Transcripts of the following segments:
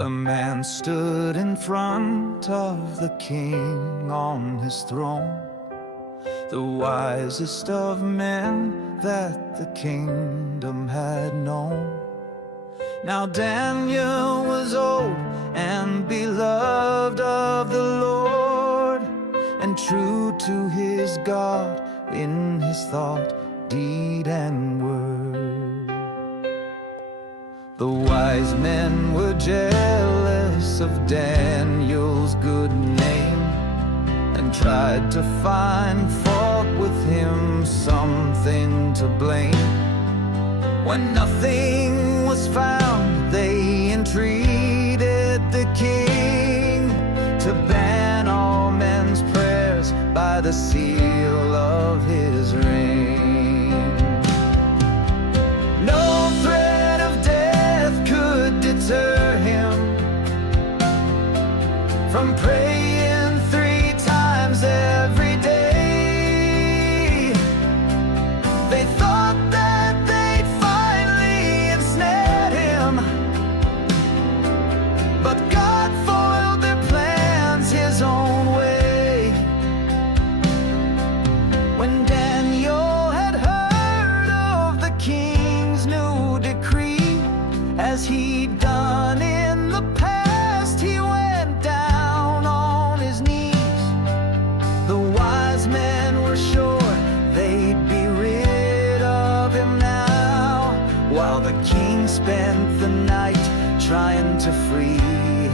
A man stood in front of the king on his throne, the wisest of men that the kingdom had known. Now Daniel was old and beloved of the Lord, and true to his God in his thought, deed, and word. The wise men were jealous of Daniel's good name, and tried to find fault with him, something to blame. When nothing was found, they entreated the king to ban all men's prayers by the seal of his ring. No threat of death could deter him from praying 3 times every day. They thought that they'd finally ensnared him, but God foiled their plans his own way. When Daniel had heard of the king's new decree, as he'd done in the past, he went down on his knees. The wise men were sure they'd be rid of him now, while the king spent the night trying to free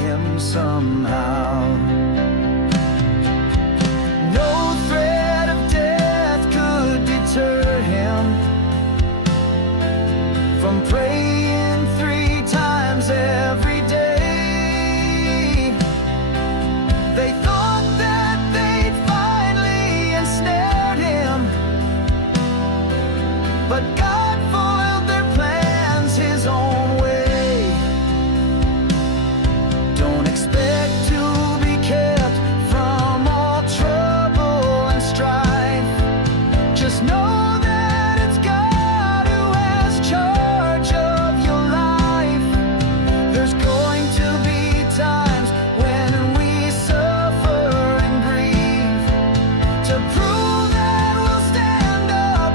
him somehow. No threat of death could deter him from praying 3 times every day. They thought that they'd finally ensnared him, but God foiled their plans his own way. Don't expect to be kept from all trouble and strife. Just know that it's God who has charge of your life. There's going to be times when we suffer and grieve, to prove that we'll stand up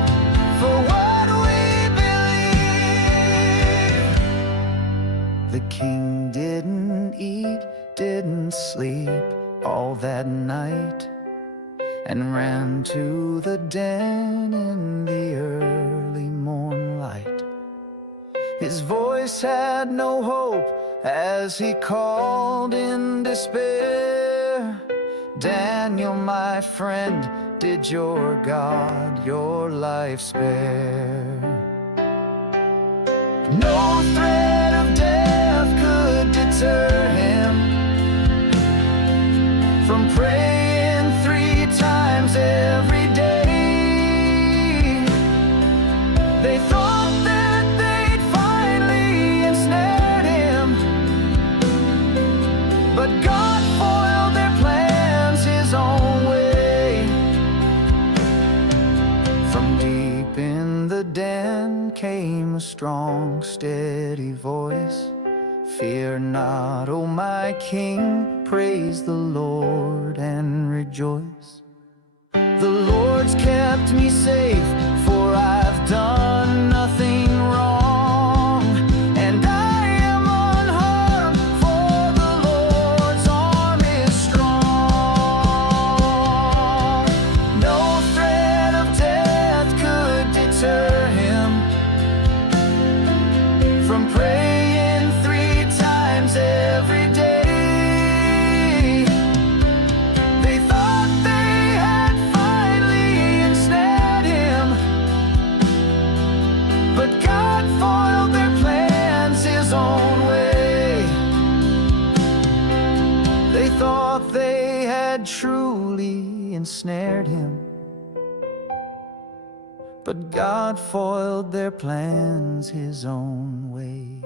for what we believe. The king didn't eat, didn't sleep all that night, and ran to the den in the early morn light. His voice had no hope as he called in despair. Daniel, my friend, did your God your life spare? No threat of death could deter him from praying 3 times every day. They thought that they'd finally ensnared him, but God foiled their plans his own way. From deep in the den came a strong, steady voice. Fear not, O my King, praise the Lord and rejoice. The Lord's kept me safe, for I've done nothing wrong, and I am unharmed, for the Lord's arm is strong. No threat of death could deter him from praying 3 times every day. They thought they had finally ensnared him, but God foiled their plans his own way. They thought they had truly ensnared him, but God foiled their plans his own way.